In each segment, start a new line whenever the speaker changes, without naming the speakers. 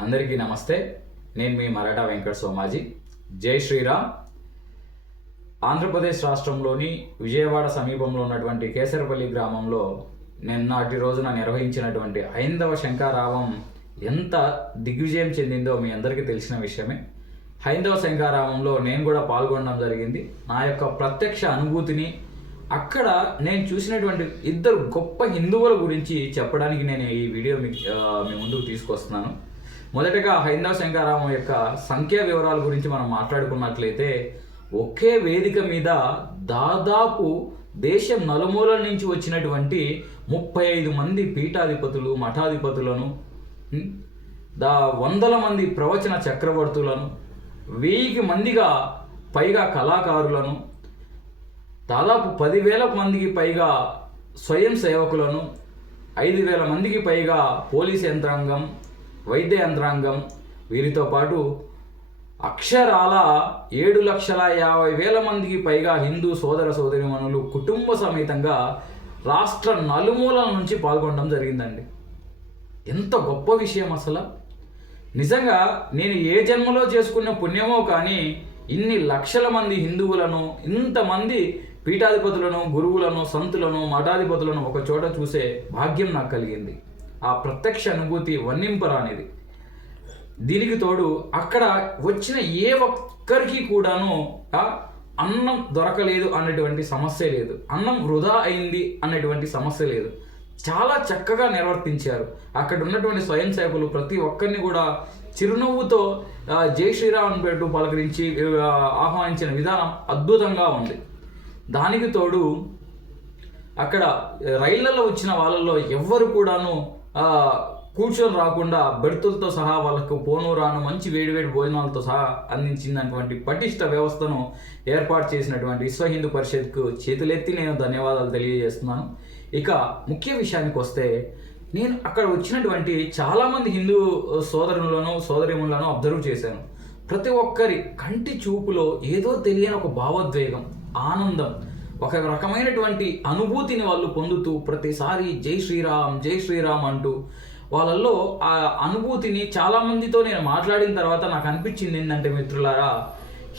అందరికీ నమస్తే. నేను మీ మరాఠా వెంకట సోమాజీ. జై శ్రీరామ్. ఆంధ్రప్రదేశ్ రాష్ట్రంలోని విజయవాడ సమీపంలో ఉన్నటువంటి కేసరపల్లి గ్రామంలో నిన్నటి రోజున నిర్వహించినటువంటి హైందవ శంకారావం ఎంత దిగ్విజయం చెందిందో మీ అందరికీ తెలిసిన విషయమే. హైందవ శంకారావంలో నేను కూడా పాల్గొనడం జరిగింది. నా యొక్క ప్రత్యక్ష అనుభూతిని అక్కడ నేను చూసినటువంటి ఇద్దరు గొప్ప హిందువుల గురించి చెప్పడానికి నేను ఈ వీడియో మీ మీ ముందుకు తీసుకొస్తున్నాను. మొదటగా హైందవ శంకారామం యొక్క సంఖ్యా వివరాల గురించి మనం మాట్లాడుకున్నట్లయితే ఒకే వేదిక మీద దాదాపు దేశం నలుమూలల నుంచి వచ్చినటువంటి ముప్పై ఐదు మంది పీఠాధిపతులు మఠాధిపతులను దా వందల మంది ప్రవచన చక్రవర్తులను వెయ్యికి మందిగా పైగా కళాకారులను దాదాపు పదివేల మందికి పైగా స్వయం సేవకులను ఐదు వేల మందికి పైగా పోలీస్ యంత్రాంగం వైద్య యంత్రాంగం. వీరితో పాటు అక్షరాల ఏడు లక్షల యాభై వేల మందికి పైగా హిందూ సోదర సోదరిమణులు కుటుంబ సమేతంగా రాష్ట్ర నలుమూలల నుంచి పాల్గొనడం జరిగిందండి. ఎంత గొప్ప విషయం అసలు. నిజంగా నేను ఏ జన్మలో చేసుకున్న పుణ్యమో కానీ ఇన్ని లక్షల మంది హిందువులను ఇంతమంది పీఠాధిపతులను గురువులను సంతులను మఠాధిపతులను ఒక చోట చూసే భాగ్యం నాకు కలిగింది. ఆ ప్రత్యక్ష అనుభూతి వర్ణింపరానిది. దీనికి తోడు అక్కడ వచ్చిన ఏ ఒక్కరికి కూడాను అన్నం దొరకలేదు అన్నటువంటి సమస్య లేదు. అన్నం వృధా అయింది అన్నటువంటి సమస్య లేదు. చాలా చక్కగా నిర్వర్తించారు. అక్కడ ఉన్నటువంటి స్వయం సేవకులు ప్రతి ఒక్కరిని కూడా చిరునవ్వుతో జై శ్రీరామ్ పేరు పలకరించి ఆహ్వానించిన విధానం అద్భుతంగా ఉంది. దానికి తోడు అక్కడ రైళ్ళలో వచ్చిన వాళ్ళలో ఎవ్వరు కూడాను కూర్చొని రాకుండా బెర్తులతో సహా వాళ్ళకు పోను రాను మంచి వేడివేడి భోజనాలతో సహా అందించినటువంటి పటిష్ట వ్యవస్థను ఏర్పాటు చేసినటువంటి విశ్వ హిందూ పరిషత్కు చేతులెత్తి నేను ధన్యవాదాలు తెలియజేస్తున్నాను. ఇక ముఖ్య విషయానికి వస్తే నేను అక్కడ వచ్చినటువంటి చాలామంది హిందూ సోదరులను సోదరిములను అబ్జర్వ్ చేశాను. ప్రతి ఒక్కరి కంటి చూపులో ఏదో తెలియని ఒక భావోద్వేగం ఆనందం ఒక రకమైనటువంటి అనుభూతిని వాళ్ళు పొందుతూ ప్రతిసారి జై శ్రీరామ్ జై శ్రీరామ్ అంటూ వాళ్ళల్లో ఆ అనుభూతిని చాలామందితో నేను మాట్లాడిన తర్వాత నాకు అనిపించింది ఏంటంటే మిత్రులారా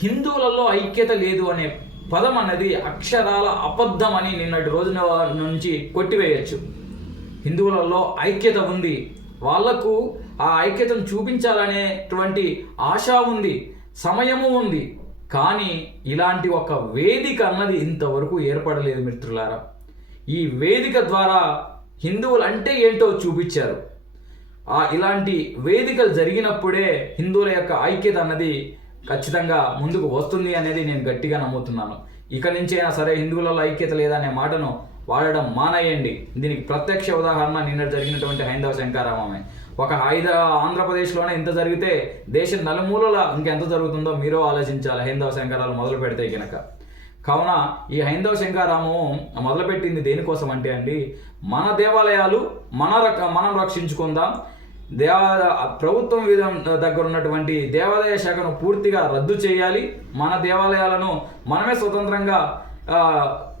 హిందువులలో ఐక్యత లేదు అనే పదం అన్నది అక్షరాల అబద్ధం అని నిన్నటి రోజున నుంచి కొట్టివేయచ్చు. హిందువులలో ఐక్యత ఉంది. వాళ్ళకు ఆ ఐక్యతను చూపించాలనేటువంటి ఆశ ఉంది. సమయము ఉంది. కానీ ఇలాంటి ఒక వేదిక అన్నది ఇంతవరకు ఏర్పడలేదు మిత్రులారా. ఈ వేదిక ద్వారా హిందువులు అంటే ఏంటో చూపించారు. ఆ ఇలాంటి వేదికలు జరిగినప్పుడే హిందువుల యొక్క ఐక్యత అన్నది ఖచ్చితంగా ముందుకు వస్తుంది అనేది నేను గట్టిగా నమ్ముతున్నాను. ఇక నుంచి అయినా సరే హిందువులలో ఐక్యత లేదనే మాటను వాడడం మానేయండి. దీనికి ప్రత్యక్ష ఉదాహరణ నిన్న జరిగినటువంటి హైందవ శంకారామమే. ఒక ఐదు ఆంధ్రప్రదేశ్లోనే ఇంత జరిగితే దేశం నలుమూలల ఇంకెంత జరుగుతుందో మీరు ఆలోచించాలి. హైందవ శంకారాలు మొదలు పెడితే కనుక కావున ఈ హైందవ శంకారామం మొదలుపెట్టింది దేనికోసం అంటే అండి మన దేవాలయాలు మన రక మనం రక్షించుకుందాం. దేవ ప్రభుత్వం విధం దగ్గర ఉన్నటువంటి దేవాలయ శాఖను పూర్తిగా రద్దు చేయాలి. మన దేవాలయాలను మనమే స్వతంత్రంగా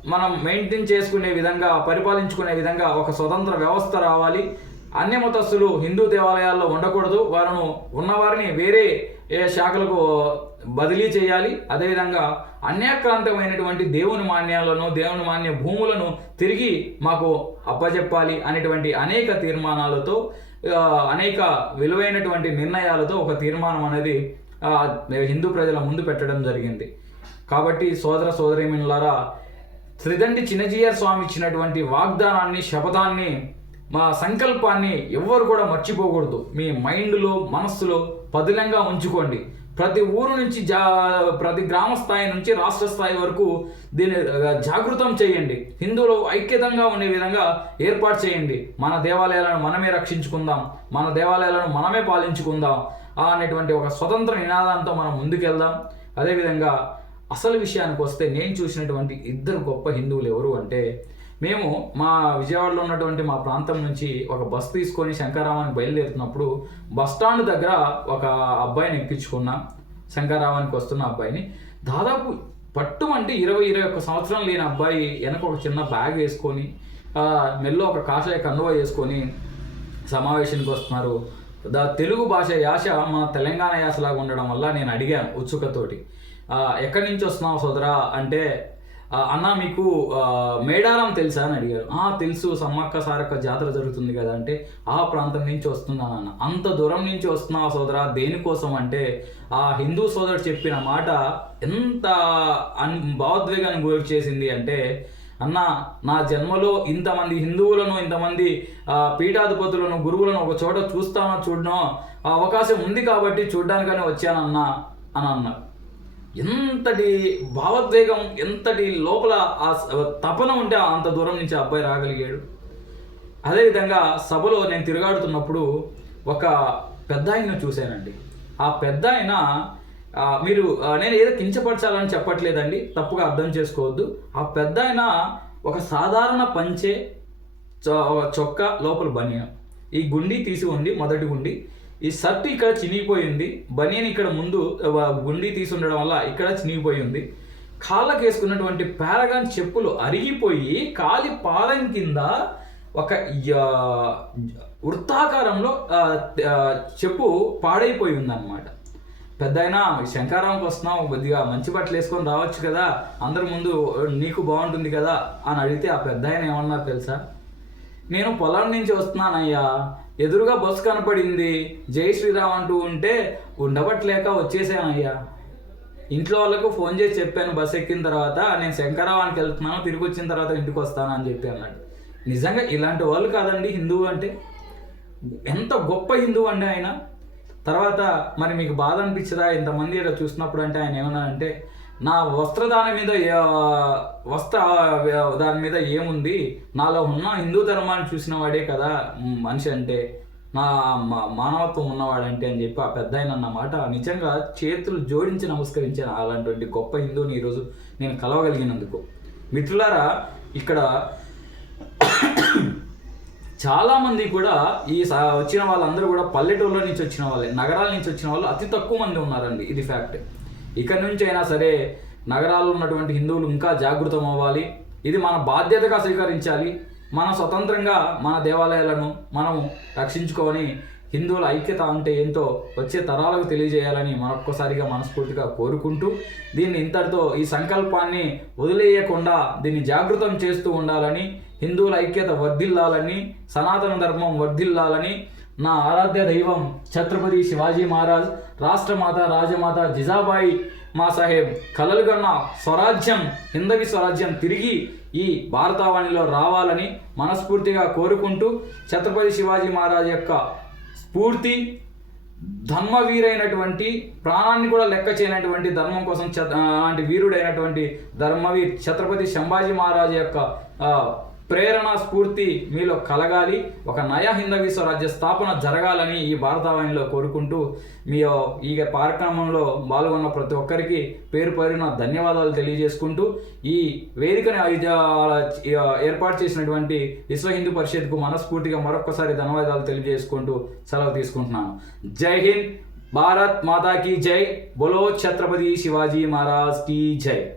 మనం మెయింటైన్ చేసుకునే విధంగా పరిపాలించుకునే విధంగా ఒక స్వతంత్ర వ్యవస్థ రావాలి. అన్ని మతస్థులు హిందూ దేవాలయాల్లో ఉండకూడదు. వారును ఉన్నవారిని వేరే ఏ శాఖలకు బదిలీ చేయాలి. అదేవిధంగా అన్యాక్రాంతమైనటువంటి దేవుని మాన్యాలను దేవుని మాన్య భూములను తిరిగి మాకు అప్పజెప్పాలి అనేటువంటి అనేక తీర్మానాలతో అనేక విలువైనటువంటి నిర్ణయాలతో ఒక తీర్మానం అనేది హిందూ ప్రజల ముందు పెట్టడం జరిగింది. కాబట్టి సోదర సోదరిమినులారా త్రిదండి చినజీయ స్వామి ఇచ్చినటువంటి వాగ్దానాన్ని శపథాన్ని మా సంకల్పాన్ని ఎవ్వరు కూడా మర్చిపోకూడదు. మీ మైండ్లో మనస్సులో పదిలంగా ఉంచుకోండి. ప్రతి ఊరు నుంచి జా ప్రతి గ్రామ స్థాయి నుంచి రాష్ట్ర స్థాయి వరకు దీన్ని జాగృతం చేయండి. హిందువులు ఐక్యతంగా ఉండే విధంగా ఏర్పాటు చేయండి. మన దేవాలయాలను మనమే రక్షించుకుందాం. మన దేవాలయాలను మనమే పాలించుకుందాం అనేటువంటి ఒక స్వతంత్ర నినాదంతో మనం ముందుకెళ్దాం. అదేవిధంగా అసలు విషయానికి వస్తే నేను చూసినటువంటి ఇద్దరు గొప్ప హిందువులు ఎవరు అంటే మేము మా విజయవాడలో ఉన్నటువంటి మా ప్రాంతం నుంచి ఒక బస్ తీసుకొని శంకరామానికి బయలుదేరుతున్నప్పుడు బస్ స్టాండ్ దగ్గర ఒక అబ్బాయిని ఎక్కించుకున్నాం శంకరామానికి వస్తున్న అబ్బాయిని. దాదాపు పట్టుమంటే ఇరవై ఇరవై ఒక్క సంవత్సరం లేని అబ్బాయి వెనక ఒక చిన్న బ్యాగ్ వేసుకొని మెల్లో ఒక కాషాయ కండువ వేసుకొని సమావేశానికి వస్తున్నారు. దా తెలుగు భాష యాస మన తెలంగాణ యాసలాగా ఉండడం వల్ల నేను అడిగాను ఉత్సుకతోటి. ఎక్కడి నుంచి వస్తున్నావు సోదరా? అంటే అన్న మీకు మేడారం తెలుసా అని అడిగారు. "ఆ, తెలుసు సమ్మక్క సారక్క జాతర జరుగుతుంది కదా అంటే ఆ ప్రాంతం నుంచి వస్తున్నాను అన్న అంత దూరం నుంచి వస్తున్నావు సోదరా? దేనికోసం అంటే ఆ హిందూ సోదరుడు చెప్పిన మాట ఎంత అన్ భావోద్వేగాన్ని గురి చేసింది అంటే అన్న నా జన్మలో ఇంతమంది హిందువులను ఇంతమంది పీఠాధిపతులను గురువులను ఒక చోట చూస్తానో చూడడం ఆ అవకాశం ఉంది కాబట్టి చూడడానికని వచ్చానన్నా అని అన్నారు. ఎంతటి భావోద్వేగం ఎంతటి లోపల ఆ స- తపన ఉంటే అంత దూరం నుంచి ఆ అబ్బాయి రాగలిగాడు. అదేవిధంగా సభలో నేను తిరుగాడుతున్నప్పుడు ఒక పెద్ద ఆయన చూశానండి. ఆ పెద్ద ఆయన మీరు నేను ఏదో కించపరచాలని చెప్పట్లేదండి తప్పుగా అర్థం చేసుకోవద్దు. ఆ పెద్ద ఆయన ఒక సాధారణ పంచే చొక్క చొక్కా లోపల బనియన్. ఈ గుండి తీసి ఉండి మొదటి గుండి ఈ షర్ట్ ఇక్కడ చినిగిపోయింది బనియన్ ఇక్కడ ముందు గుండి తీసి ఉండడం వల్ల ఇక్కడ చినిగిపోయి ఉంది. వేసుకున్నటువంటి పారగాన్ చెప్పులు అరిగిపోయి కాలి పాదం కింద ఒక వృత్తాకారంలో చెప్పు పాడైపోయి ఉందన్నమాట. పెద్ద అయినా శంకారాంకి వస్తున్నావు కొద్దిగా మంచి బట్టలు వేసుకొని రావచ్చు కదా అందరి ముందు నీకు బాగుంటుంది కదా అని అడిగితే ఆ పెద్ద ఆయన ఏమన్నారు తెలుసా? నేను పొలం నుంచి వస్తున్నానయ్యా. ఎదురుగా బస్సు కనపడింది. జై శ్రీరామ్ అంటూ ఉంటే ఉండబట్టలేక వచ్చేసానయ్యా. ఇంట్లో వాళ్ళకు ఫోన్ చేసి చెప్పాను బస్ ఎక్కిన తర్వాత నేను శంకరావానికి వెళ్తున్నాను తిరిగి వచ్చిన తర్వాత ఇంటికి వస్తాను అని చెప్పి అన్నాడు. నిజంగా ఇలాంటి వాళ్ళు కాదండి హిందువు అంటే. ఎంత గొప్ప హిందువు అండి ఆయన. తర్వాత మరి మీకు బాధ అనిపించదా? ఇంతమంది ఇలా చూసినప్పుడు అంటే ఆయన ఏమన్నా అంటే నా వస్త్రదానం మీద వస్త్ర దాని మీద ఏముంది? నాలో ఉన్న హిందూ ధర్మాన్ని చూసిన వాడే కదా మనిషి అంటే. నా మా- మానవత్వం ఉన్నవాడంటే అని చెప్పి ఆ పెద్ద ఆయన అన్నమాట నిజంగా చేతులు జోడించి నమస్కరించాను అలాంటి గొప్ప హిందువుని ఈరోజు నేను కలవగలిగినందుకు. మిత్రులారా ఇక్కడ చాలామంది కూడా ఈ స- వచ్చిన వాళ్ళందరూ కూడా పల్లెటూరులో నుంచి వచ్చిన వాళ్ళే. నగరాల నుంచి వచ్చిన వాళ్ళు అతి తక్కువ మంది ఉన్నారండి. ఇది ఫ్యాక్ట్. ఇక నుంచి అయినా సరే నగరాల్లో ఉన్నటువంటి హిందువులు ఇంకా జాగృతం అవ్వాలి. ఇది మన బాధ్యతగా స్వీకరించాలి. మన స్వతంత్రంగా మన దేవాలయాలను మనం రక్షించుకొని హిందువుల ఐక్యత అంటే ఏంటో వచ్చే తరాలకు తెలియజేయాలని మరొక్కసారిగా మనస్ఫూర్తిగా కోరుకుంటూ దీన్ని ఇంతటితో ఈ సంకల్పాన్ని వదిలేయకుండా దీన్ని జాగృతం చేస్తూ ఉండాలని హిందువుల ఐక్యత వర్ధిల్లాలని సనాతన ధర్మం వర్ధిల్లాలని నా ఆరాధ్య దైవం ఛత్రపతి శివాజీ మహారాజ్ రాష్ట్రమాత రాజమాత జిజాబాయి మా సాహెబ్ కలలుగన్న స్వరాజ్యం హిందవి స్వరాజ్యం తిరిగి ఈ భారతావాణిలో రావాలని మనస్ఫూర్తిగా కోరుకుంటూ ఛత్రపతి శివాజీ మహారాజ్ యొక్క స్ఫూర్తి ధర్మవీరైనటువంటి ప్రాణాన్ని కూడా లెక్క చేయనటువంటి ధర్మం కోసం చ- అలాంటి వీరుడైనటువంటి ధర్మవీర్ ఛత్రపతి సంభాజీ మహారాజు యొక్క ప్రేరణ స్ఫూర్తి మీలో కలగాలి. ఒక నయ హిందవీ స్వరాజ్య స్థాపన జరగాలని ఈ భారతావనిలో కోరుకుంటూ మీ ఈ కార్యక్రమంలో పాల్గొన్న ప్రతి ఒక్కరికి పేరు పేరున ధన్యవాదాలు తెలియజేసుకుంటూ ఈ వేదికని ఐద- ఏర్పాటు చేసినటువంటి విశ్వ హిందూ పరిషత్కు మనస్ఫూర్తిగా మరొకసారి ధన్యవాదాలు తెలియజేసుకుంటూ సెలవు తీసుకుంటున్నాను. జై హింద్ భారత్ మాతా కీ జై. బొలో ఛత్రపతి శివాజీ మహారాజ్ కీ జై.